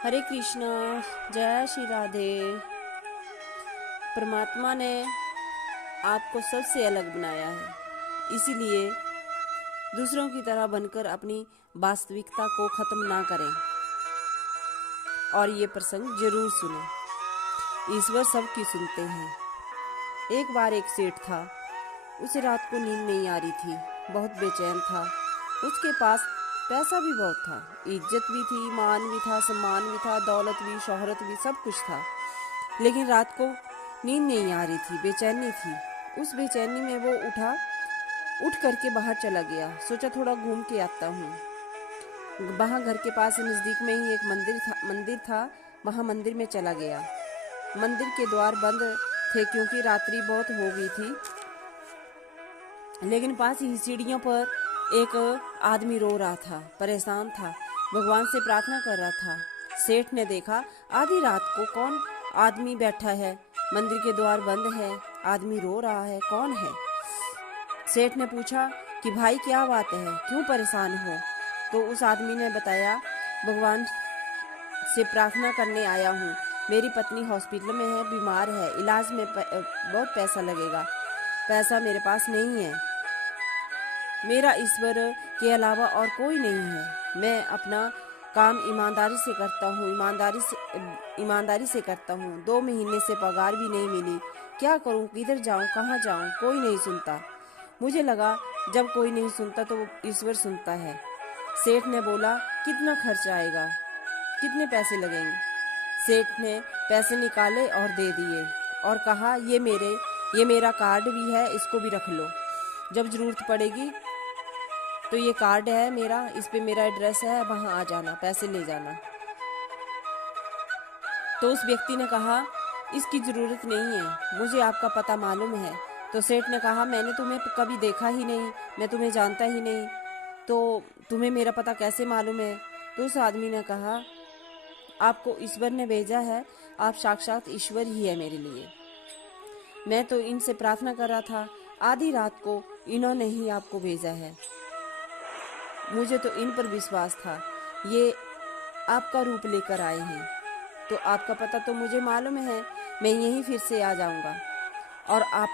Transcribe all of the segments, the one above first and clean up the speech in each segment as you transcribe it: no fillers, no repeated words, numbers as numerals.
हरे कृष्णा। जय श्री राधे। परमात्मा ने आपको सबसे अलग बनाया है, इसीलिए दूसरों की तरह बनकर अपनी वास्तविकता को खत्म ना करें और ये प्रसंग जरूर सुने। ईश्वर सबकी सुनते हैं। एक बार एक सेठ था, उसे रात को नींद नहीं आ रही थी, बहुत बेचैन था। उसके पास पैसा भी बहुत था, इज्जत भी थी, मान भी था, सम्मान भी था, दौलत भी, शोहरत भी, सब कुछ था। लेकिन रात को नींद नहीं आ रही थी, बेचैनी थी। उस बेचैनी में वो उठ करके बाहर चला गया। सोचा थोड़ा घूम के आता हूँ। वहाँ घर के पास नज़दीक में ही एक मंदिर था। वहाँ मंदिर में चला गया। मंदिर के द्वार बंद थे क्योंकि रात्रि बहुत हो गई थी। लेकिन पास ही सीढ़ियों पर एक आदमी रो रहा था, परेशान था, भगवान से प्रार्थना कर रहा था। सेठ ने देखा आधी रात को कौन आदमी बैठा है, मंदिर के द्वार बंद है, आदमी रो रहा है, कौन है? सेठ ने पूछा कि भाई क्या बात है, क्यों परेशान हो? तो उस आदमी ने बताया, भगवान से प्रार्थना करने आया हूँ। मेरी पत्नी हॉस्पिटल में है, बीमार है, इलाज में बहुत पैसा लगेगा, पैसा मेरे पास नहीं है। मेरा ईश्वर के अलावा और कोई नहीं है। मैं अपना काम ईमानदारी से करता हूँ, ईमानदारी से करता हूँ। 2 महीने से पगार भी नहीं मिली। क्या करूँ, किधर जाऊँ, कहाँ जाऊँ? कोई नहीं सुनता। मुझे लगा जब कोई नहीं सुनता तो ईश्वर सुनता है। सेठ ने बोला, कितना खर्च आएगा, कितने पैसे लगेंगे? सेठ ने पैसे निकाले और दे दिए और कहा, ये मेरा कार्ड भी है, इसको भी रख लो। जब जरूरत पड़ेगी तो ये कार्ड है मेरा, इस पे मेरा एड्रेस है, वहाँ आ जाना, पैसे ले जाना। तो उस व्यक्ति ने कहा, इसकी ज़रूरत नहीं है, मुझे आपका पता मालूम है। तो सेठ ने कहा, मैंने तुम्हें कभी देखा ही नहीं, मैं तुम्हें जानता ही नहीं, तो तुम्हें मेरा पता कैसे मालूम है? तो उस आदमी ने कहा, आपको ईश्वर ने भेजा है, आप साक्षात ईश्वर ही है मेरे लिए। मैं तो इनसे प्रार्थना कर रहा था, आधी रात को इन्होंने ही आपको भेजा है। मुझे तो इन पर विश्वास था, ये आपका रूप लेकर आए हैं, तो आपका पता तो मुझे मालूम है, मैं यहीं फिर से आ जाऊंगा और आप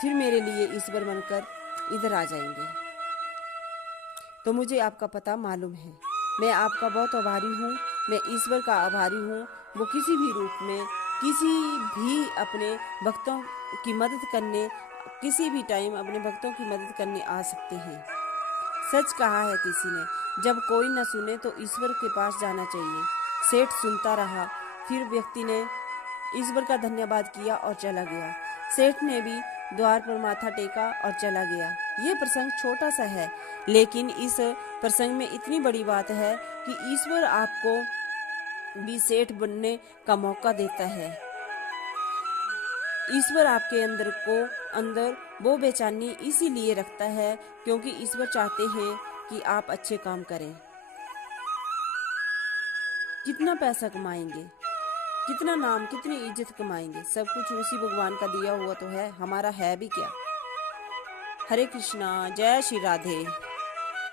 फिर मेरे लिए ईश्वर बनकर इधर आ जाएंगे। तो मुझे आपका पता मालूम है, मैं आपका बहुत आभारी हूँ, मैं ईश्वर का आभारी हूँ। वो किसी भी रूप में, किसी भी अपने भक्तों की मदद करने, किसी भी टाइम अपने भक्तों की मदद करने आ सकते हैं। सच कहा है किसी ने, जब कोई न सुने तो ईश्वर के पास जाना चाहिए। सेठ सुनता रहा, फिर व्यक्ति ने ईश्वर का धन्यवाद किया और चला गया। सेठ ने भी द्वार पर माथा टेका और चला गया। ये प्रसंग छोटा सा है, लेकिन इस प्रसंग में इतनी बड़ी बात है कि ईश्वर आपको भी सेठ बनने का मौका देता है। ईश्वर आपके अंदर वो बेचैनी इसीलिए रखता है क्योंकि ईश्वर चाहते हैं कि आप अच्छे काम करें। कितना पैसा कमाएंगे, कितना नाम, कितनी इज्जत कमाएंगे, सब कुछ उसी भगवान का दिया हुआ तो है, हमारा है भी क्या। हरे कृष्णा। जय श्री राधे।